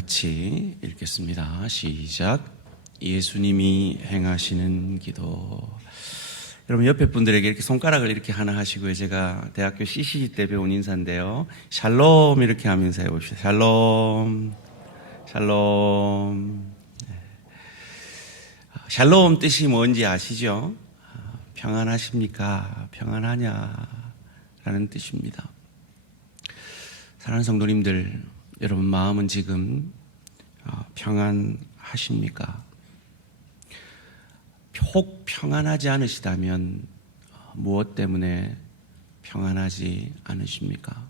같이 읽겠습니다. 시작. 예수님이 행하시는 기도. 여러분 옆에 분들에게 이렇게 손가락을 이렇게 하나 하시고요. 제가 대학교 CCG 때 배운 인사인데요. 샬롬 이렇게 하면서 해봅시다. 샬롬, 샬롬. 샬롬 뜻이 뭔지 아시죠? 평안하십니까? 평안하냐라는 뜻입니다. 사랑하는 성도님들, 여러분 마음은 지금 평안하십니까? 혹 평안하지 않으시다면 무엇 때문에 평안하지 않으십니까?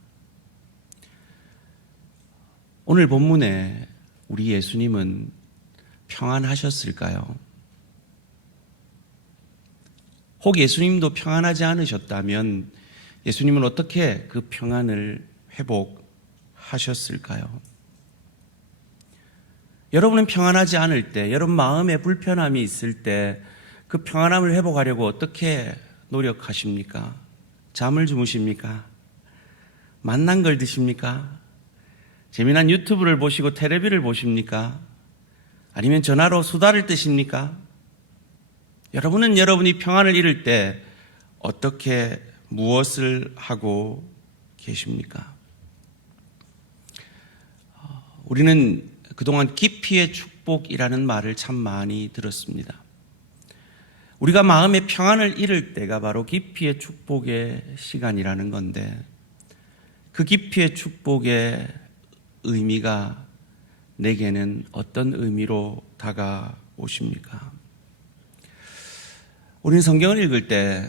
오늘 본문에 우리 예수님은 평안하셨을까요? 혹 예수님도 평안하지 않으셨다면 예수님은 어떻게 그 평안을 회복하셨을까요? 여러분은 평안하지 않을 때, 여러분 마음에 불편함이 있을 때 그 평안함을 회복하려고 어떻게 노력하십니까? 잠을 주무십니까? 맛난 걸 드십니까? 재미난 유튜브를 보시고 텔레비를 보십니까? 아니면 전화로 수다를 뜨십니까? 여러분은 여러분이 평안을 잃을 때 어떻게 무엇을 하고 계십니까? 우리는 그동안 깊이의 축복이라는 말을 참 많이 들었습니다. 우리가 마음의 평안을 잃을 때가 바로 깊이의 축복의 시간이라는 건데, 그 깊이의 축복의 의미가 내게는 어떤 의미로 다가오십니까? 우리는 성경을 읽을 때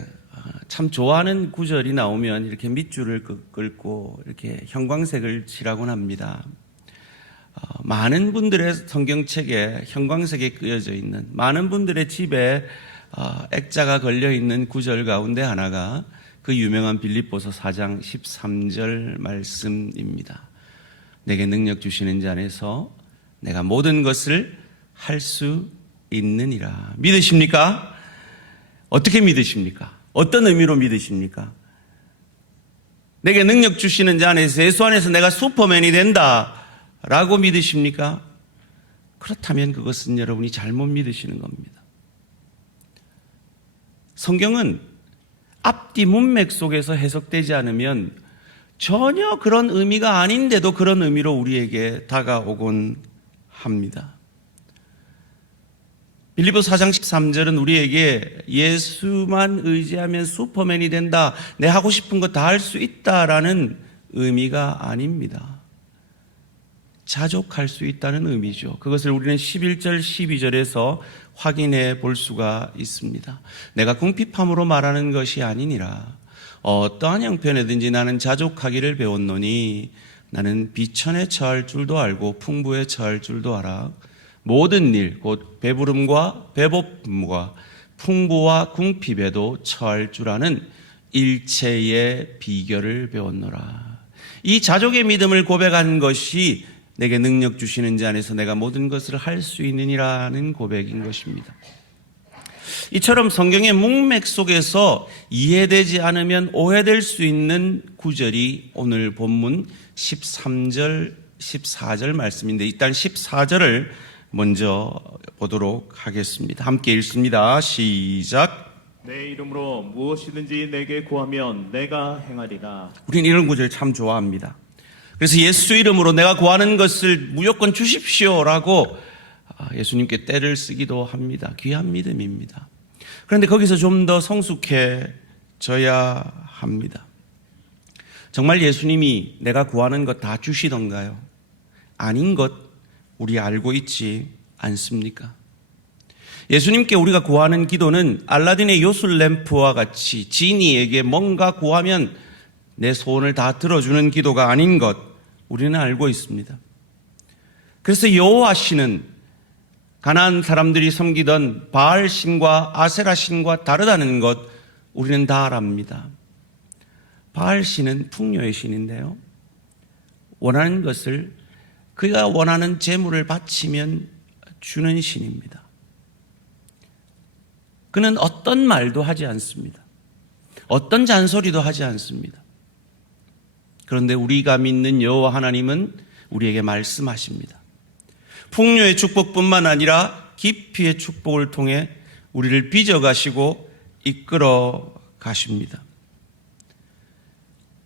참 좋아하는 구절이 나오면 이렇게 밑줄을 긋고 이렇게 형광색을 칠하곤 합니다. 많은 분들의 성경책에 형광색에 끄여져 있는, 많은 분들의 집에 액자가 걸려있는 구절 가운데 하나가 그 유명한 빌립보서 4장 13절 말씀입니다. 내게 능력 주시는 자 안에서 내가 모든 것을 할 수 있느니라. 믿으십니까? 어떻게 믿으십니까? 어떤 의미로 믿으십니까? 내게 능력 주시는 자 안에서, 예수 안에서 내가 슈퍼맨이 된다 라고 믿으십니까? 그렇다면 그것은 여러분이 잘못 믿으시는 겁니다. 성경은 앞뒤 문맥 속에서 해석되지 않으면 전혀 그런 의미가 아닌데도 그런 의미로 우리에게 다가오곤 합니다. 빌립보서 4장 13절은 우리에게 예수만 의지하면 슈퍼맨이 된다, 내 하고 싶은 거 다 할 수 있다라는 의미가 아닙니다. 자족할 수 있다는 의미죠. 그것을 우리는 11절, 12절에서 확인해 볼 수가 있습니다. 내가 궁핍함으로 말하는 것이 아니니라. 어떠한 형편에든지 나는 자족하기를 배웠노니 나는 비천에 처할 줄도 알고 풍부에 처할 줄도 알아. 모든 일, 곧 배부름과 배고픔과 풍부와 궁핍에도 처할 줄 아는 일체의 비결을 배웠노라. 이 자족의 믿음을 고백한 것이 내게 능력 주시는 자 안에서 내가 모든 것을 할 수 있느니라는 고백인 것입니다. 이처럼 성경의 문맥 속에서 이해되지 않으면 오해될 수 있는 구절이 오늘 본문 13절, 14절 말씀인데, 일단 14절을 먼저 보도록 하겠습니다. 함께 읽습니다. 시작. 내 이름으로 무엇이든지 내게 구하면 내가 행하리라. 우리는 이런 구절 참 좋아합니다. 그래서 예수 이름으로 내가 구하는 것을 무조건 주십시오라고 예수님께 때를 쓰기도 합니다. 귀한 믿음입니다. 그런데 거기서 좀 더 성숙해져야 합니다. 정말 예수님이 내가 구하는 것 다 주시던가요? 아닌 것 우리 알고 있지 않습니까? 예수님께 우리가 구하는 기도는 알라딘의 요술 램프와 같이 지니에게 뭔가 구하면 내 소원을 다 들어주는 기도가 아닌 것 우리는 알고 있습니다. 그래서 여호와 신은 가나안 사람들이 섬기던 바알 신과 아세라 신과 다르다는 것 우리는 다 압니다. 바알 신은 풍요의 신인데요, 원하는 것을 그가 원하는 재물을 바치면 주는 신입니다. 그는 어떤 말도 하지 않습니다. 어떤 잔소리도 하지 않습니다. 그런데 우리가 믿는 여호와 하나님은 우리에게 말씀하십니다. 풍요의 축복뿐만 아니라 깊이의 축복을 통해 우리를 빚어가시고 이끌어 가십니다.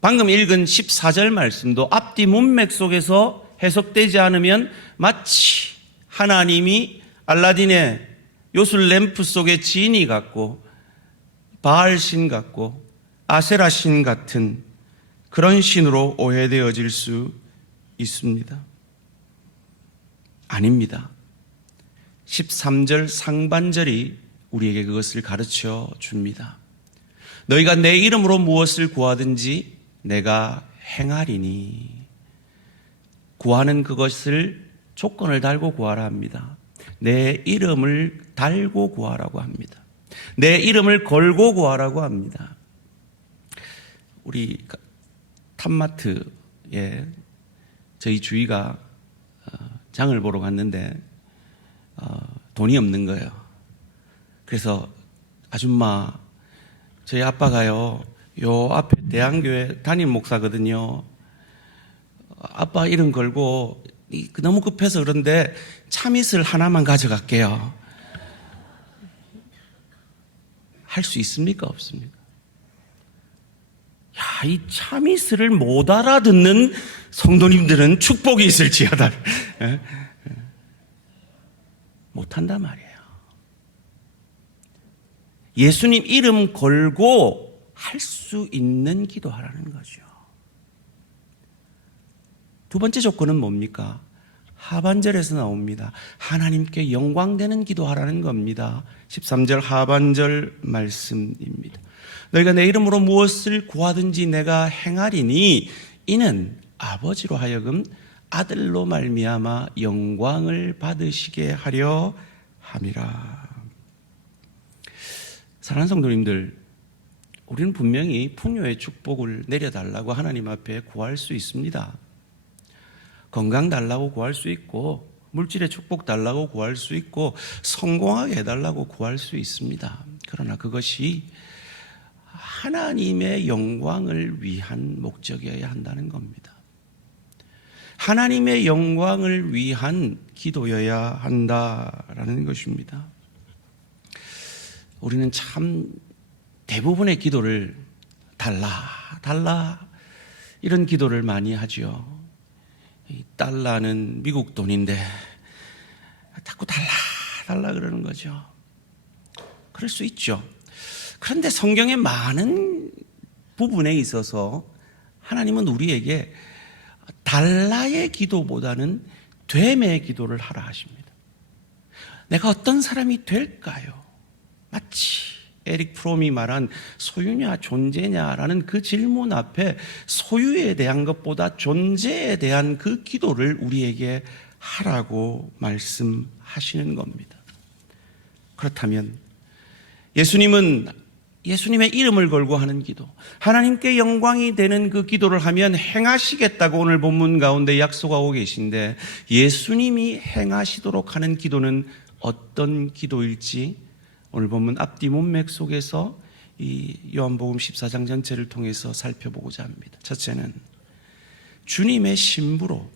방금 읽은 14절 말씀도 앞뒤 문맥 속에서 해석되지 않으면 마치 하나님이 알라딘의 요술 램프 속의 지니 같고 바알 신 같고 아세라 신 같은 그런 신으로 오해되어질 수 있습니다. 아닙니다. 13절 상반절이 우리에게 그것을 가르쳐 줍니다. 너희가 내 이름으로 무엇을 구하든지 내가 행하리니. 구하는 그것을 조건을 달고 구하라 합니다. 내 이름을 달고 구하라고 합니다. 내 이름을 걸고 구하라고 합니다. 우리 탑마트에 저희 주위가 장을 보러 갔는데 돈이 없는 거예요. 그래서 아줌마, 저희 아빠가요 요 앞에 대한교회 담임 목사거든요. 아빠 이름 걸고 너무 급해서 그런데 참이슬 하나만 가져갈게요. 할 수 있습니까? 없습니까? 야, 이 참이슬을 못 알아듣는 성도님들은 축복이 있을지어다. 못한단 말이에요. 예수님 이름 걸고 할 수 있는 기도하라는 거죠. 두 번째 조건은 뭡니까? 하반절에서 나옵니다. 하나님께 영광되는 기도하라는 겁니다. 13절 하반절 말씀입니다. 너희가 내 이름으로 무엇을 구하든지 내가 행하리니 이는 아버지로 하여금 아들로 말미암아 영광을 받으시게 하려 함이라. 사랑하는 성도님들, 우리는 분명히 풍요의 축복을 내려달라고 하나님 앞에 구할 수 있습니다. 건강 달라고 구할 수 있고 물질의 축복 달라고 구할 수 있고 성공하게 해달라고 구할 수 있습니다. 그러나 그것이 하나님의 영광을 위한 목적이어야 한다는 겁니다. 하나님의 영광을 위한 기도여야 한다라는 것입니다. 우리는 참 대부분의 기도를 달라 이런 기도를 많이 하죠. 이 달러는 미국 돈인데 자꾸 달라 그러는 거죠. 그럴 수 있죠. 그런데 성경의 많은 부분에 있어서 하나님은 우리에게 달라의 기도보다는 됨의 기도를 하라 하십니다. 내가 어떤 사람이 될까요? 마치 에릭 프롬이 말한 소유냐 존재냐라는 그 질문 앞에 소유에 대한 것보다 존재에 대한 그 기도를 우리에게 하라고 말씀하시는 겁니다. 그렇다면 예수님은 예수님의 이름을 걸고 하는 기도, 하나님께 영광이 되는 그 기도를 하면 행하시겠다고 오늘 본문 가운데 약속하고 계신데 예수님이 행하시도록 하는 기도는 어떤 기도일지 오늘 본문 앞뒤 문맥 속에서 이 요한복음 14장 전체를 통해서 살펴보고자 합니다. 첫째는 주님의 신부로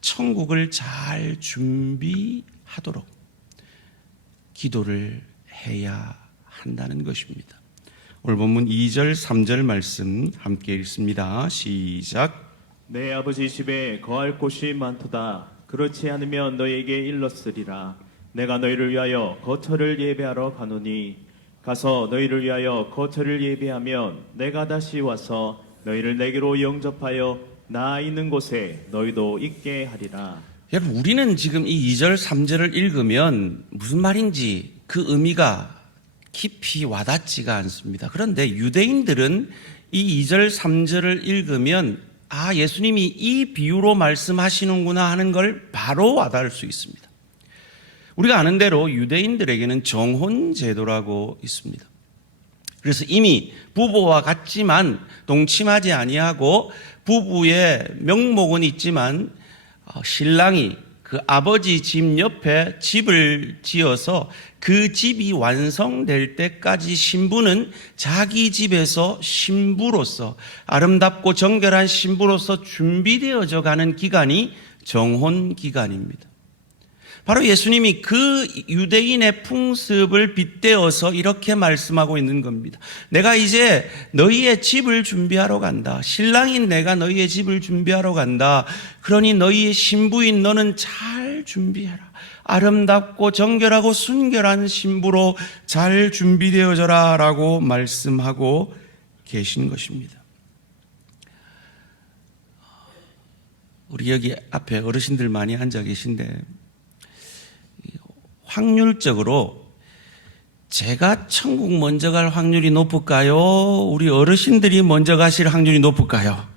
천국을 잘 준비하도록 기도를 해야 한다는 것입니다. 오늘 본문 2절 3절 말씀 함께 읽습니다. 시작. 내 아버지 집에 거할 곳이 많도다. 그렇지 않으면 너희에게 일렀으리라. 내가 너희를 위하여 거처를 예배하러 가노니 가서 너희를 위하여 거처를 예배하면 내가 다시 와서 너희를 내게로 영접하여 나 있는 곳에 너희도 있게 하리라. 여러분, 우리는 지금 이 2절 3절을 읽으면 무슨 말인지 그 의미가 깊이 와닿지가 않습니다. 그런데 유대인들은 이 2절 3절을 읽으면 예수님이 이 비유로 말씀하시는구나 하는 걸 바로 와닿을 수 있습니다. 우리가 아는 대로 유대인들에게는 정혼 제도라고 있습니다. 그래서 이미 부부와 같지만 동침하지 아니하고 부부의 명목은 있지만 신랑이 그 아버지 집 옆에 집을 지어서 그 집이 완성될 때까지 신부는 자기 집에서 신부로서 아름답고 정결한 신부로서 준비되어져 가는 기간이 정혼 기간입니다. 바로 예수님이 그 유대인의 풍습을 빗대어서 이렇게 말씀하고 있는 겁니다. 내가 이제 너희의 집을 준비하러 간다. 신랑인 내가 너희의 집을 준비하러 간다. 그러니 너희의 신부인 너는 잘 준비해라. 아름답고 정결하고 순결한 신부로 잘 준비되어져라 라고 말씀하고 계신 것입니다. 우리 여기 앞에 어르신들 많이 앉아 계신데 확률적으로 제가 천국 먼저 갈 확률이 높을까요? 우리 어르신들이 먼저 가실 확률이 높을까요?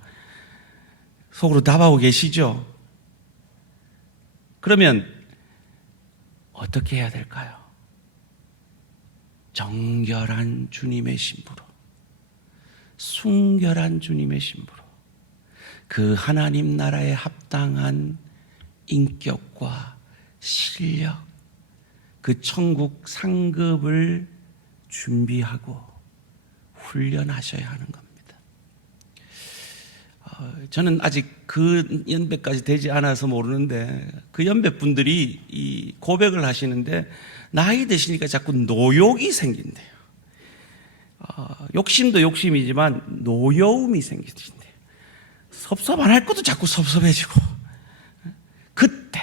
속으로 답하고 계시죠? 그러면 어떻게 해야 될까요? 정결한 주님의 신부로, 순결한 주님의 신부로, 그 하나님 나라에 합당한 인격과 실력, 그 천국 상급을 준비하고 훈련하셔야 하는 겁니다. 저는 아직 그 연배까지 되지 않아서 모르는데 그 연배 분들이 이 고백을 하시는데 나이 드시니까 자꾸 노욕이 생긴대요. 욕심도 욕심이지만 노여움이 생기신대요. 섭섭 안 할 것도 자꾸 섭섭해지고, 그때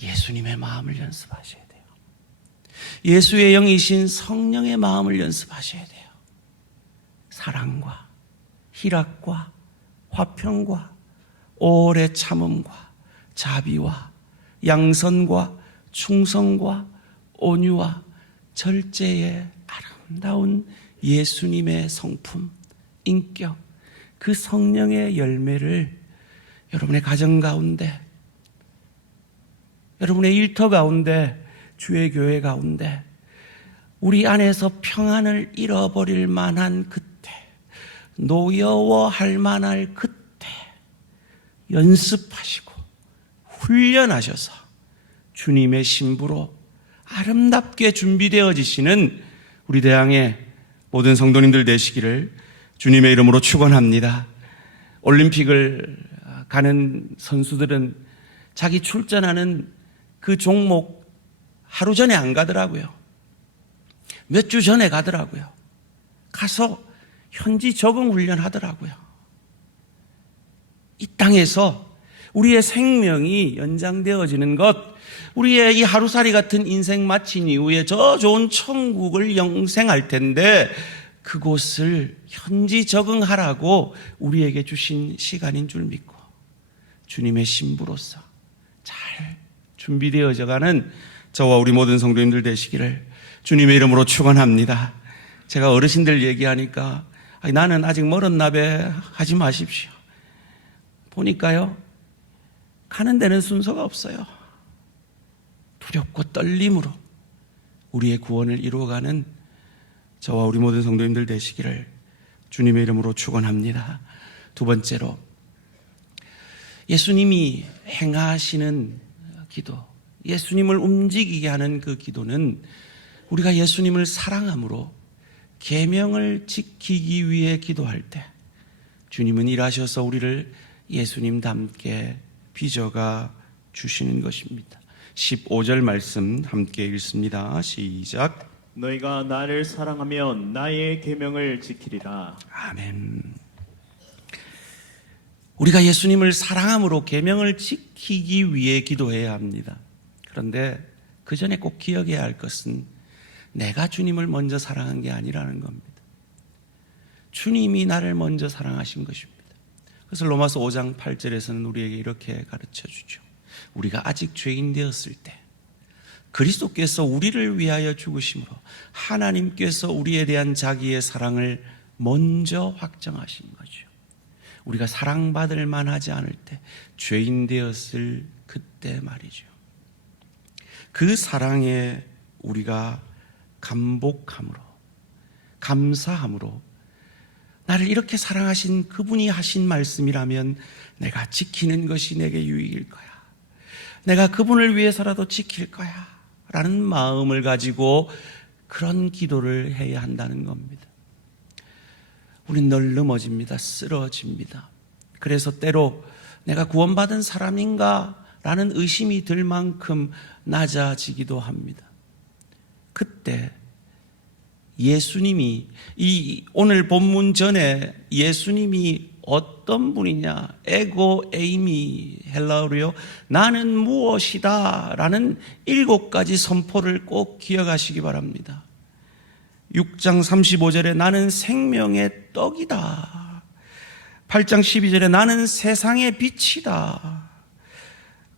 예수님의 마음을 연습하셔야 돼요. 예수의 영이신 성령의 마음을 연습하셔야 돼요. 사랑과 희락과 화평과 오래 참음과 자비와 양선과 충성과 온유와 절제의 아름다운 예수님의 성품, 인격, 그 성령의 열매를 여러분의 가정 가운데, 여러분의 일터 가운데, 주의 교회 가운데 우리 안에서 평안을 잃어버릴 만한 그때, 노여워할 만할 그때 연습하시고 훈련하셔서 주님의 신부로 아름답게 준비되어지시는 우리 대항의 모든 성도님들 되시기를 주님의 이름으로 축원합니다. 올림픽을 가는 선수들은 자기 출전하는 그 종목 하루 전에 안 가더라고요. 몇 주 전에 가더라고요. 가서 현지 적응 훈련하더라고요. 이 땅에서 우리의 생명이 연장되어지는 것, 우리의 이 하루살이 같은 인생 마친 이후에 저 좋은 천국을 영생할 텐데 그곳을 현지 적응하라고 우리에게 주신 시간인 줄 믿고 주님의 신부로서 잘 준비되어져 가는 저와 우리 모든 성도님들 되시기를 주님의 이름으로 축원합니다. 제가 어르신들 얘기하니까 나는 아직 멀었나배 하지 마십시오. 보니까요, 가는 데는 순서가 없어요. 두렵고 떨림으로 우리의 구원을 이루어가는 저와 우리 모든 성도님들 되시기를 주님의 이름으로 축원합니다. 두 번째로, 예수님이 행하시는 기도, 예수님을 움직이게 하는 그 기도는 우리가 예수님을 사랑함으로 계명을 지키기 위해 기도할 때 주님은 일하셔서 우리를 예수님답게 빚어가 주시는 것입니다. 15절 말씀 함께 읽습니다. 시작. 너희가 나를 사랑하면 나의 계명을 지키리라. 아멘. 우리가 예수님을 사랑함으로 계명을 지키기 위해 기도해야 합니다. 그런데 그 전에 꼭 기억해야 할 것은 내가 주님을 먼저 사랑한 게 아니라는 겁니다. 주님이 나를 먼저 사랑하신 것입니다. 그래서 로마서 5장 8절에서는 우리에게 이렇게 가르쳐 주죠. 우리가 아직 죄인 되었을 때 그리스도께서 우리를 위하여 죽으심으로 하나님께서 우리에 대한 자기의 사랑을 먼저 확정하신 거죠. 우리가 사랑받을 만하지 않을 때, 죄인 되었을 그때 말이죠. 그 사랑에 우리가 감복함으로, 감사함으로, 나를 이렇게 사랑하신 그분이 하신 말씀이라면 내가 지키는 것이 내게 유익일 거야, 내가 그분을 위해서라도 지킬 거야 라는 마음을 가지고 그런 기도를 해야 한다는 겁니다. 우린 늘 넘어집니다. 쓰러집니다. 그래서 때로 내가 구원받은 사람인가 라는 의심이 들 만큼 낮아지기도 합니다. 그때 예수님이, 이 오늘 본문 전에 예수님이 어떤 분이냐, 에고 에이미, 헬라어로요, 나는 무엇이다 라는 7가지 선포를 꼭 기억하시기 바랍니다. 6장 35절에 나는 생명의 떡이다. 8장 12절에 나는 세상의 빛이다.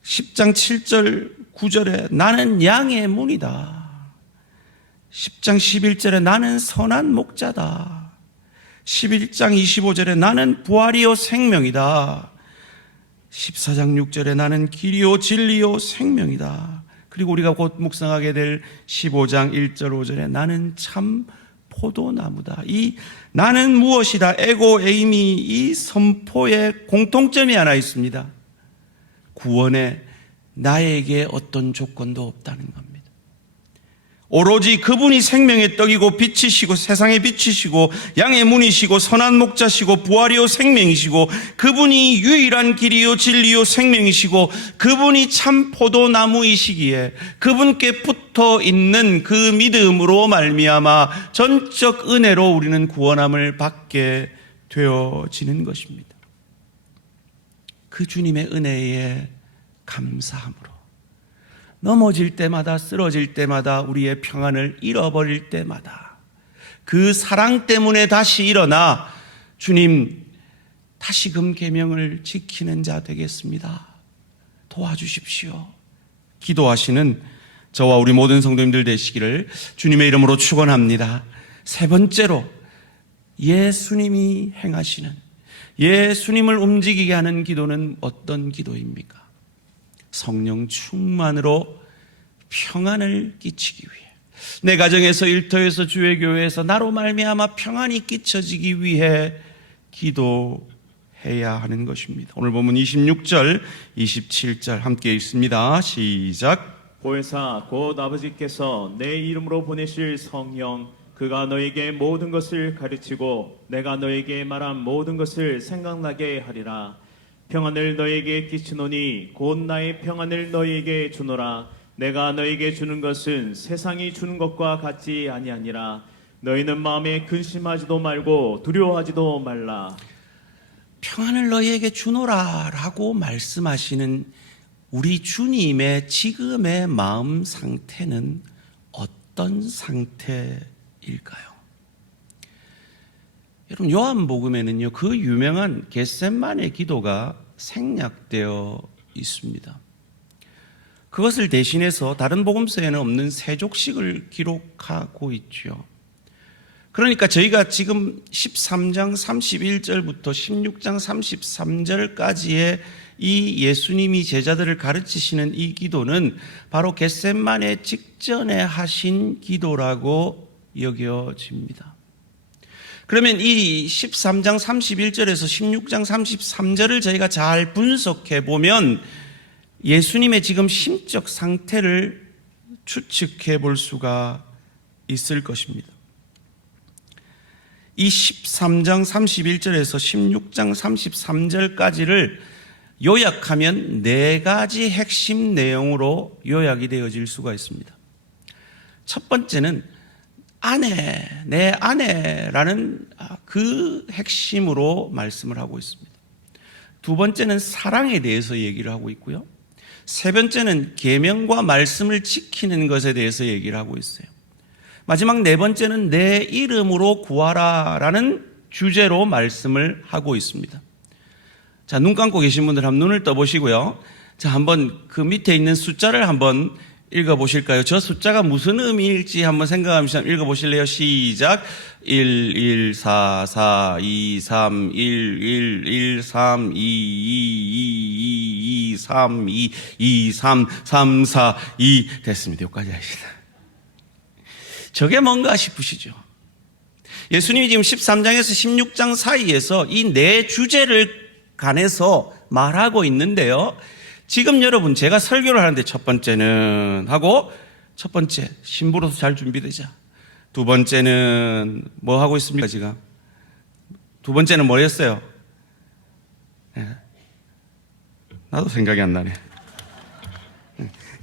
10장 7절 9절에 나는 양의 문이다. 10장 11절에 나는 선한 목자다. 11장 25절에 나는 부활이요 생명이다. 14장 6절에 나는 길이요 진리요 생명이다. 그리고 우리가 곧 묵상하게 될 15장 1절 5절에 나는 참 포도나무다. 이 나는 무엇이다, 에고 에이미, 이 선포에 공통점이 하나 있습니다. 구원에 나에게 어떤 조건도 없다는 겁니다. 오로지 그분이 생명의 떡이고 빛이시고 세상의 빛이시고 양의 문이시고 선한 목자시고 부활이요 생명이시고 그분이 유일한 길이요 진리요 생명이시고 그분이 참 포도나무이시기에 그분께 붙어 있는 그 믿음으로 말미암아 전적 은혜로 우리는 구원함을 받게 되어지는 것입니다. 그 주님의 은혜에 감사함으로 넘어질 때마다, 쓰러질 때마다, 우리의 평안을 잃어버릴 때마다 그 사랑 때문에 다시 일어나 주님 다시금 계명을 지키는 자 되겠습니다, 도와주십시오 기도하시는 저와 우리 모든 성도님들 되시기를 주님의 이름으로 축원합니다. 세 번째로, 예수님이 행하시는, 예수님을 움직이게 하는 기도는 어떤 기도입니까? 성령 충만으로 평안을 끼치기 위해, 내 가정에서, 일터에서, 주의 교회에서 나로 말미암아 평안이 끼쳐지기 위해 기도해야 하는 것입니다. 오늘 본문 26절 27절 함께 읽습니다. 시작. 보혜사 곧 아버지께서 내 이름으로 보내실 성령, 그가 너에게 모든 것을 가르치고 내가 너에게 말한 모든 것을 생각나게 하리라. 평안을 너에게 끼치노니 곧 나의 평안을 너에게 주노라. 내가 너에게 주는 것은 세상이 주는 것과 같지 아니하니라. 너희는 마음에 근심하지도 말고 두려워하지도 말라. 평안을 너희에게 주노라 라고 말씀하시는 우리 주님의 지금의 마음 상태는 어떤 상태일까요? 여러분, 요한복음에는요, 그 유명한 겟세마네 기도가 생략되어 있습니다. 그것을 대신해서 다른 복음서에는 없는 세족식을 기록하고 있죠. 그러니까 저희가 지금 13장 31절부터 16장 33절까지의 이 예수님이 제자들을 가르치시는 이 기도는 바로 겟세마네 직전에 하신 기도라고 여겨집니다. 그러면 이 13장 31절에서 16장 33절을 저희가 잘 분석해 보면 예수님의 지금 심적 상태를 추측해 볼 수가 있을 것입니다. 이 13장 31절에서 16장 33절까지를 요약하면 4가지 핵심 내용으로 요약이 되어질 수가 있습니다. 첫 번째는 아내, 내 아내라는 그 핵심으로 말씀을 하고 있습니다. 두 번째는 사랑에 대해서 얘기를 하고 있고요. 세 번째는 계명과 말씀을 지키는 것에 대해서 얘기를 하고 있어요. 마지막 네 번째는 내 이름으로 구하라라는 주제로 말씀을 하고 있습니다. 자, 눈 감고 계신 분들 한번 눈을 떠보시고요. 자, 한번 그 밑에 있는 숫자를 한번 읽어보실까요? 저 숫자가 무슨 의미일지 한번 생각하면서 읽어보실래요? 시작. 1, 1, 4, 4, 2, 3, 1, 1, 1, 3, 2, 2, 2, 2, 3, 2, 2, 3, 3, 4, 2 됐습니다. 여기까지 하시다. 저게 뭔가 싶으시죠? 예수님이 지금 13장에서 16장 사이에서 이 네 주제를 관해서 말하고 있는데요. 지금 여러분, 제가 설교를 하는데 첫 번째는 하고, 첫 번째 신부로서 잘 준비되자. 두 번째는 뭐 하고 있습니까 지금? 두 번째는 뭐였어요? 네. 나도 생각이 안 나네.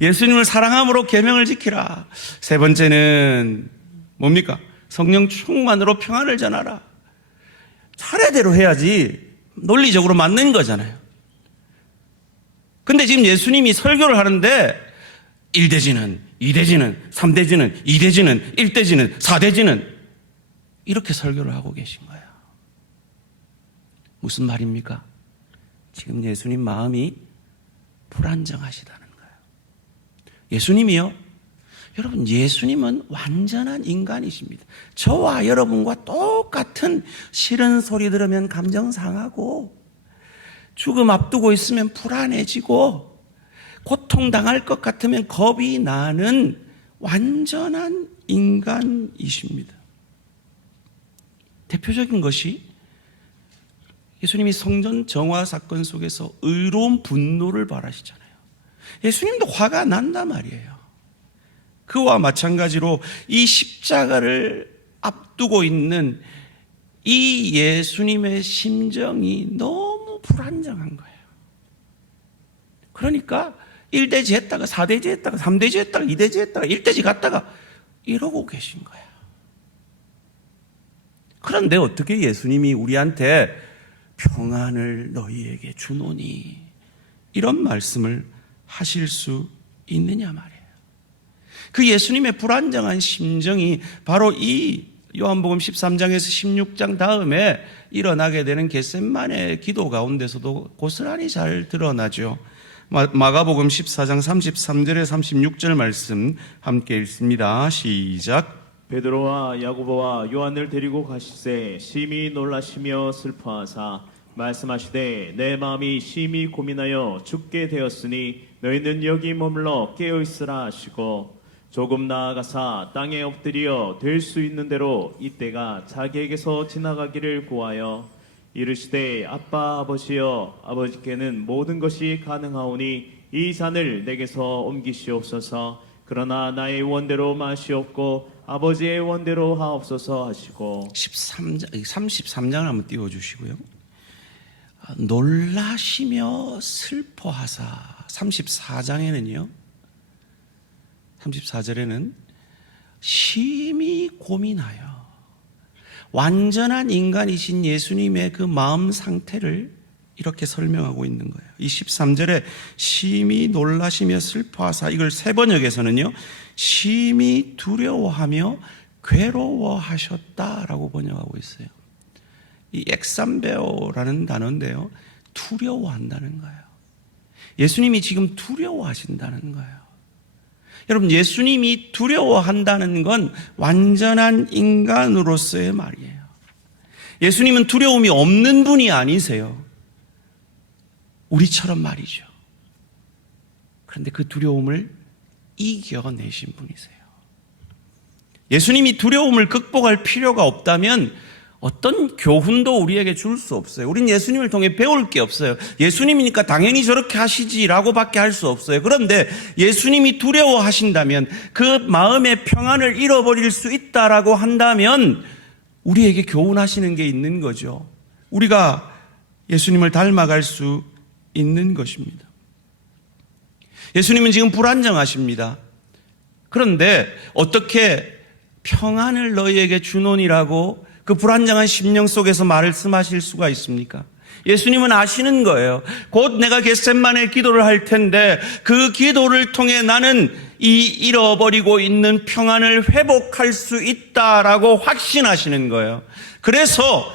예수님을 사랑함으로 계명을 지키라. 세 번째는 뭡니까? 성령 충만으로 평안을 전하라. 차례대로 해야지 논리적으로 맞는 거잖아요. 근데 지금 예수님이 설교를 하는데 1대지는, 2대지는, 3대지는, 2대지는, 1대지는, 4대지는 이렇게 설교를 하고 계신 거예요. 무슨 말입니까? 지금 예수님 마음이 불안정하시다는 거예요. 예수님이요? 여러분, 예수님은 완전한 인간이십니다. 저와 여러분과 똑같은 싫은 소리 들으면 감정 상하고, 죽음 앞두고 있으면 불안해지고, 고통당할 것 같으면 겁이 나는 완전한 인간이십니다. 대표적인 것이 예수님이 성전 정화 사건 속에서 의로운 분노를 발하시잖아요. 예수님도 화가 난단 말이에요. 그와 마찬가지로 이 십자가를 앞두고 있는 이 예수님의 심정이 너무 불안정한 거예요. 그러니까 1대지 했다가 4대지 했다가 3대지 했다가 2대지 했다가 1대지 갔다가 이러고 계신 거예요. 그런데 어떻게 예수님이 우리한테 평안을 너희에게 주노니 이런 말씀을 하실 수 있느냐 말이에요. 그 예수님의 불안정한 심정이 바로 이 요한복음 13장에서 16장 다음에 일어나게 되는 겟셋마네 기도 가운데서도 고스란히 잘 드러나죠. 마가복음 14장 33절에 36절 말씀 함께 읽습니다. 시작. 베드로와 야고보와 요한을 데리고 가시되 심히 놀라시며 슬퍼하사 말씀하시되 내 마음이 심히 고민하여 죽게 되었으니 너희는 여기 머물러 깨어 있으라 하시고 조금 나아가사 땅에 엎드려 될 수 있는 대로 이때가 자기에게서 지나가기를 구하여 이르시되 아빠 아버지여 아버지께는 모든 것이 가능하오니 이 산을 내게서 옮기시옵소서. 그러나 나의 원대로 마시옵고 아버지의 원대로 하옵소서 하시고 33장을 한번 띄워주시고요. 놀라시며 슬퍼하사 34장에는요 34절에는 심히 고민하여 완전한 인간이신 예수님의 그 마음 상태를 이렇게 설명하고 있는 거예요. 이 13절에 심히 놀라시며 슬퍼하사 이걸 세번역에서는요 심히 두려워하며 괴로워하셨다라고 번역하고 있어요. 이 엑삼베오라는 단어인데요 두려워한다는 거예요. 예수님이 지금 두려워하신다는 거예요. 여러분, 예수님이 두려워한다는 건 완전한 인간으로서의 말이에요. 예수님은 두려움이 없는 분이 아니세요. 우리처럼 말이죠. 그런데 그 두려움을 이겨내신 분이세요. 예수님이 두려움을 극복할 필요가 없다면 어떤 교훈도 우리에게 줄 수 없어요. 우린 예수님을 통해 배울 게 없어요. 예수님이니까 당연히 저렇게 하시지라고 밖에 할 수 없어요. 그런데 예수님이 두려워하신다면 그 마음의 평안을 잃어버릴 수 있다라고 한다면 우리에게 교훈하시는 게 있는 거죠. 우리가 예수님을 닮아갈 수 있는 것입니다. 예수님은 지금 불안정하십니다. 그런데 어떻게 평안을 너희에게 주노니라고 그 불안정한 심령 속에서 말씀하실 수가 있습니까? 예수님은 아시는 거예요. 곧 내가 겟셋마네 기도를 할 텐데 그 기도를 통해 나는 이 잃어버리고 있는 평안을 회복할 수 있다라고 확신하시는 거예요. 그래서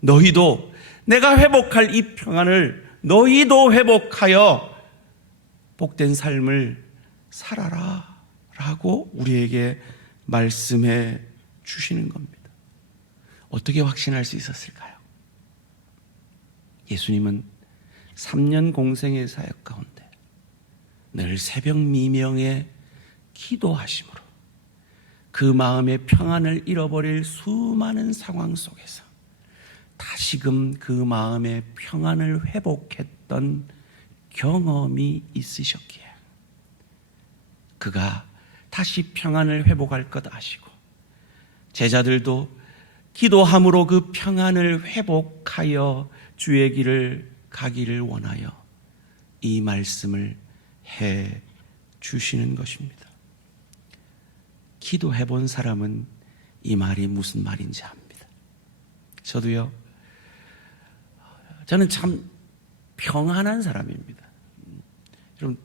너희도 내가 회복할 이 평안을 너희도 회복하여 복된 삶을 살아라 라고 우리에게 말씀해 주시는 겁니다. 어떻게 확신할 수 있었을까요? 예수님은 3년 공생의 사역 가운데 늘 새벽 미명에 기도하심으로 그 마음의 평안을 잃어버릴 수많은 상황 속에서 다시금 그 마음의 평안을 회복했던 경험이 있으셨기에 그가 다시 평안을 회복할 것 아시고 제자들도 기도함으로 그 평안을 회복하여 주의 길을 가기를 원하여 이 말씀을 해 주시는 것입니다. 기도해 본 사람은 이 말이 무슨 말인지 압니다. 저도요, 저는 참 평안한 사람입니다. 여러분,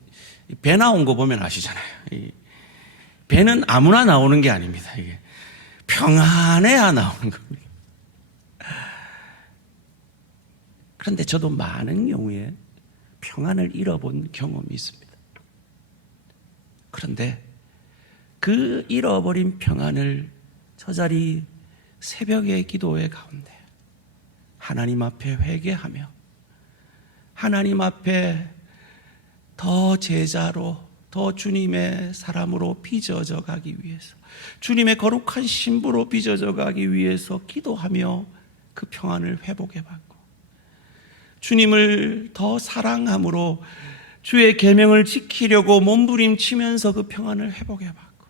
배 나온 거 보면 아시잖아요. 배는 아무나 나오는 게 아닙니다. 이게 평안해야 나오는 겁니다. 그런데 저도 많은 경우에 평안을 잃어본 경험이 있습니다. 그런데 그 잃어버린 평안을 저자리 새벽의 기도의 가운데 하나님 앞에 회개하며 하나님 앞에 더 제자로, 더 주님의 사람으로 빚어져 가기 위해서, 주님의 거룩한 신부로 빚어져 가기 위해서 기도하며 그 평안을 회복해 받고, 주님을 더 사랑함으로 주의 계명을 지키려고 몸부림치면서 그 평안을 회복해 받고,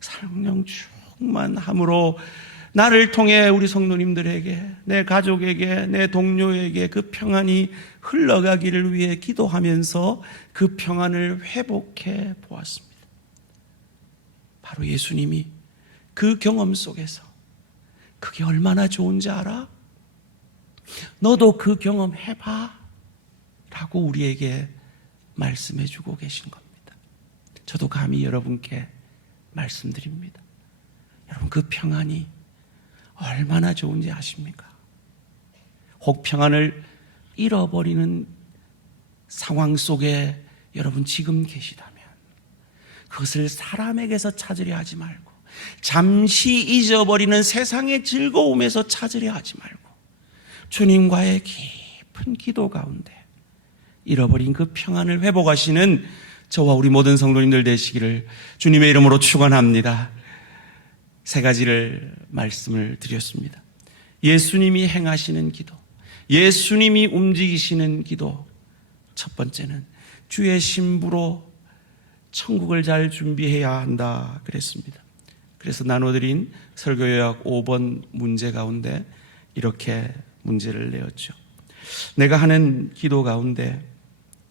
성령 충만함으로 나를 통해 우리 성도님들에게, 내 가족에게, 내 동료에게 그 평안이 흘러가기를 위해 기도하면서 그 평안을 회복해 보았습니다. 바로 예수님이 그 경험 속에서 그게 얼마나 좋은지 알아? 너도 그 경험 해봐 라고 우리에게 말씀해 주고 계신 겁니다. 저도 감히 여러분께 말씀드립니다. 여러분, 그 평안이 얼마나 좋은지 아십니까? 혹 평안을 잃어버리는 상황 속에 여러분 지금 계시다면 그것을 사람에게서 찾으려 하지 말고, 잠시 잊어버리는 세상의 즐거움에서 찾으려 하지 말고, 주님과의 깊은 기도 가운데 잃어버린 그 평안을 회복하시는 저와 우리 모든 성도님들 되시기를 주님의 이름으로 축원합니다. 세 가지를 말씀을 드렸습니다. 예수님이 행하시는 기도, 예수님이 움직이시는 기도. 첫 번째는 주의 신부로 천국을 잘 준비해야 한다 그랬습니다. 그래서 나눠드린 설교 요약 5번 문제 가운데 이렇게 문제를 내었죠. 내가 하는 기도 가운데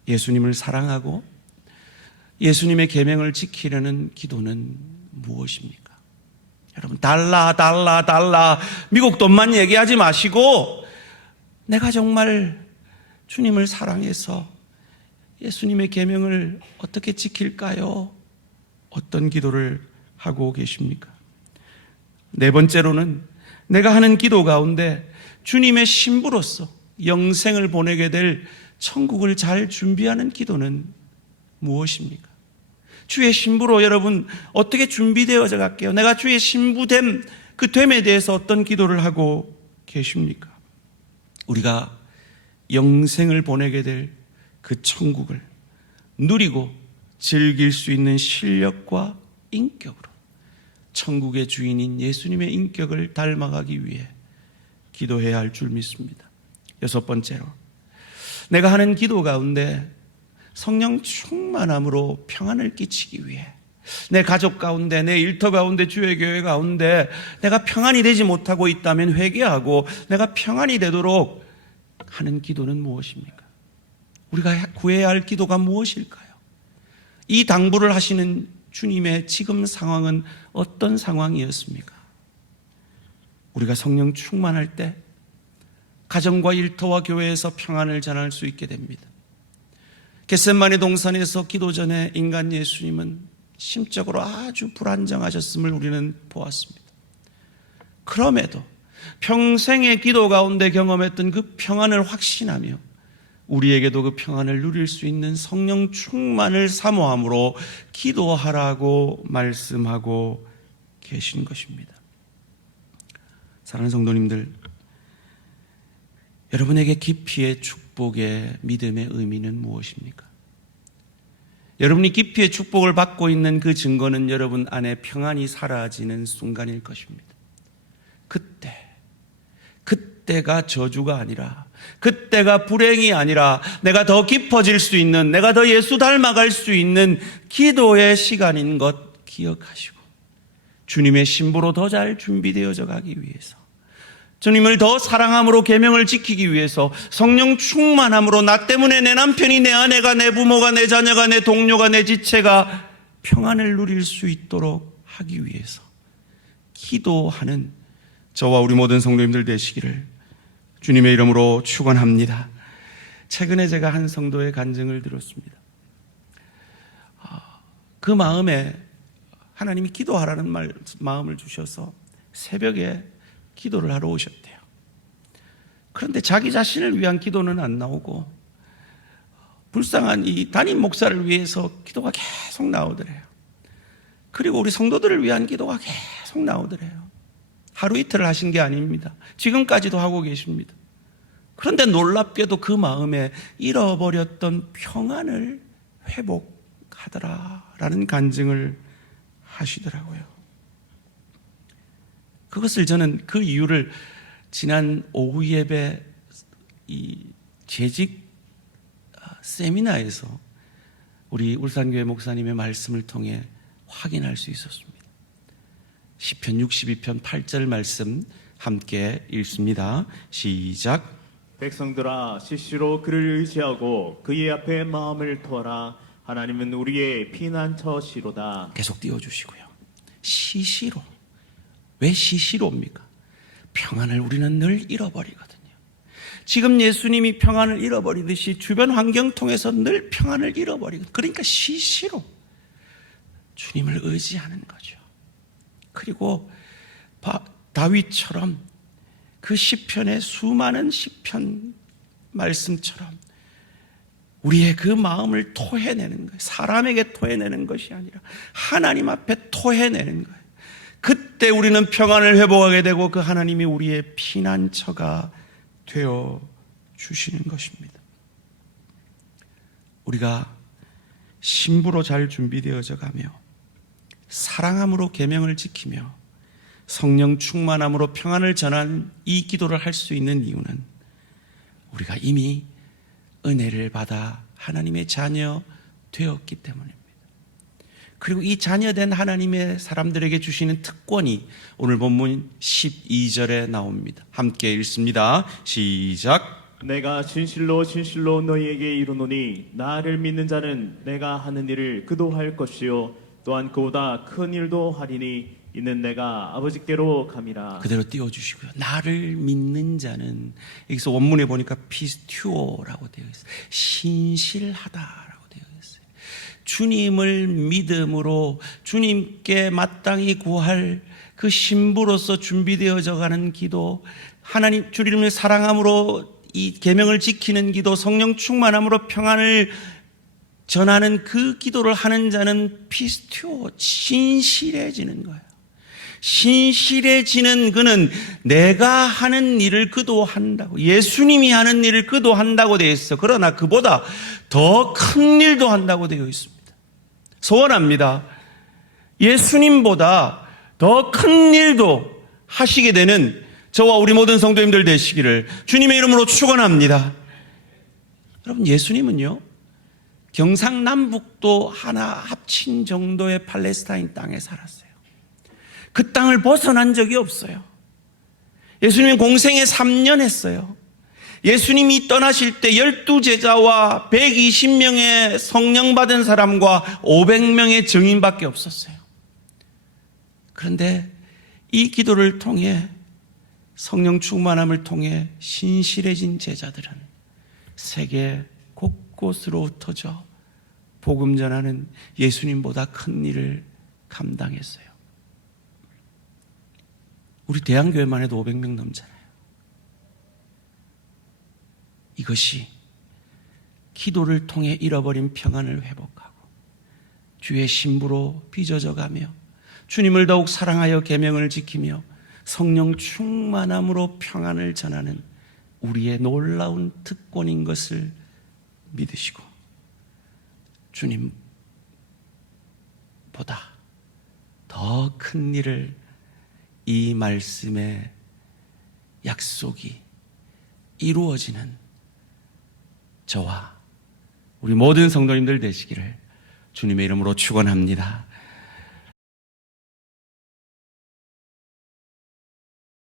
예수님을 사랑하고 예수님의 계명을 지키려는 기도는 무엇입니까? 여러분, 달라 미국 돈만 얘기하지 마시고 내가 정말 주님을 사랑해서 예수님의 계명을 어떻게 지킬까요? 어떤 기도를 하고 계십니까? 네 번째로는 내가 하는 기도 가운데 주님의 신부로서 영생을 보내게 될 천국을 잘 준비하는 기도는 무엇입니까? 주의 신부로 여러분 어떻게 준비되어져 갈게요? 내가 주의 신부됨, 그 됨에 대해서 어떤 기도를 하고 계십니까? 우리가 영생을 보내게 될 그 천국을 누리고 즐길 수 있는 실력과 인격으로 천국의 주인인 예수님의 인격을 닮아가기 위해 기도해야 할 줄 믿습니다. 여섯 번째로, 내가 하는 기도 가운데 성령 충만함으로 평안을 끼치기 위해 내 가족 가운데, 내 일터 가운데, 주의 교회 가운데 내가 평안이 되지 못하고 있다면 회개하고 내가 평안이 되도록 하는 기도는 무엇입니까? 우리가 구해야 할 기도가 무엇일까요? 이 당부를 하시는 주님의 지금 상황은 어떤 상황이었습니까? 우리가 성령 충만할 때 가정과 일터와 교회에서 평안을 전할 수 있게 됩니다. 겟세마네 동산에서 기도 전에 인간 예수님은 심적으로 아주 불안정하셨음을 우리는 보았습니다. 그럼에도 평생의 기도 가운데 경험했던 그 평안을 확신하며 우리에게도 그 평안을 누릴 수 있는 성령 충만을 사모함으로 기도하라고 말씀하고 계신 것입니다. 사랑하는 성도님들, 여러분에게 깊이의 축복의 믿음의 의미는 무엇입니까? 여러분이 깊이의 축복을 받고 있는 그 증거는 여러분 안에 평안이 사라지는 순간일 것입니다. 그때가 저주가 아니라, 그때가 불행이 아니라 내가 더 깊어질 수 있는, 내가 더 예수 닮아갈 수 있는 기도의 시간인 것 기억하시고 주님의 신부로 더 잘 준비되어져 가기 위해서 주님을 더 사랑함으로 계명을 지키기 위해서 성령 충만함으로 나 때문에 내 남편이, 내 아내가, 내 부모가, 내 자녀가, 내 동료가, 내 지체가 평안을 누릴 수 있도록 하기 위해서 기도하는 저와 우리 모든 성도님들 되시기를 주님의 이름으로 축원합니다. 최근에 제가 한 성도의 간증을 들었습니다. 그 마음에 하나님이 기도하라는 마음을 주셔서 새벽에 기도를 하러 오셨대요. 그런데 자기 자신을 위한 기도는 안 나오고 불쌍한 이 담임 목사를 위해서 기도가 계속 나오더래요. 그리고 우리 성도들을 위한 기도가 계속 나오더래요. 하루 이틀을 하신 게 아닙니다. 지금까지도 하고 계십니다. 그런데 놀랍게도 그 마음에 잃어버렸던 평안을 회복하더라라는 간증을 하시더라고요. 그것을 저는 그 이유를 지난 오후 예배 이 재직 세미나에서 우리 울산교회 목사님의 말씀을 통해 확인할 수 있었습니다. 시편 62편 8절 말씀 함께 읽습니다. 시작. 백성들아 시시로 그를 의지하고 그의 앞에 마음을 두어라. 하나님은 우리의 피난처시로다. 계속 띄워주시고요. 시시로. 왜 시시로입니까? 평안을 우리는 늘 잃어버리거든요. 지금 예수님이 평안을 잃어버리듯이 주변 환경 통해서 늘 평안을 잃어버리거든요. 그러니까 시시로 주님을 의지하는 거죠. 그리고 다윗처럼 그 시편의 수많은 시편 말씀처럼 우리의 그 마음을 토해내는 거예요. 사람에게 토해내는 것이 아니라 하나님 앞에 토해내는 거예요. 그때 우리는 평안을 회복하게 되고 그 하나님이 우리의 피난처가 되어 주시는 것입니다. 우리가 신부로 잘 준비되어져 가며 사랑함으로 계명을 지키며 성령 충만함으로 평안을 전한 이 기도를 할 수 있는 이유는 우리가 이미 은혜를 받아 하나님의 자녀 되었기 때문입니다. 그리고 이 자녀된 하나님의 사람들에게 주시는 특권이 오늘 본문 12절에 나옵니다. 함께 읽습니다. 시작. 내가 진실로 진실로 너희에게 이르노니 나를 믿는 자는 내가 하는 일을 그도 할 것이요 또한 그보다 큰 일도 하리니 이는 내가 아버지께로 감이라. 그대로 띄워주시고요. 나를 믿는 자는, 여기서 원문에 보니까 피스튜어라고 되어 있어요. 신실하다라고 되어 있어요. 주님을 믿음으로 주님께 마땅히 구할 그 신부로서 준비되어져 가는 기도, 하나님 주님을 사랑함으로 이 계명을 지키는 기도, 성령 충만함으로 평안을 전하는 그 기도를 하는 자는 피스튜어, 신실해지는 거예요. 신실해지는 그는 내가 하는 일을 그도 한다고, 예수님이 하는 일을 그도 한다고 되어 있어. 그러나 그보다 더 큰 일도 한다고 되어 있습니다. 소원합니다. 예수님보다 더 큰 일도 하시게 되는 저와 우리 모든 성도님들 되시기를 주님의 이름으로 축원합니다. 여러분, 예수님은요 경상남북도 하나 합친 정도의 팔레스타인 땅에 살았어요. 그 땅을 벗어난 적이 없어요. 예수님은 공생에 3년 했어요. 예수님이 떠나실 때 12제자와 120명의 성령 받은 사람과 500명의 증인밖에 없었어요. 그런데 이 기도를 통해, 성령 충만함을 통해 신실해진 제자들은 세계 곳곳으로 흩어져 복음 전하는 예수님보다 큰 일을 감당했어요. 우리 대한교회만 해도 500명 넘잖아요. 이것이 기도를 통해 잃어버린 평안을 회복하고 주의 신부로 빚어져 가며 주님을 더욱 사랑하여 계명을 지키며 성령 충만함으로 평안을 전하는 우리의 놀라운 특권인 것을 믿으시고 주님보다 더 큰 일을, 이 말씀의 약속이 이루어지는 저와 우리 모든 성도님들 되시기를 주님의 이름으로 축원합니다.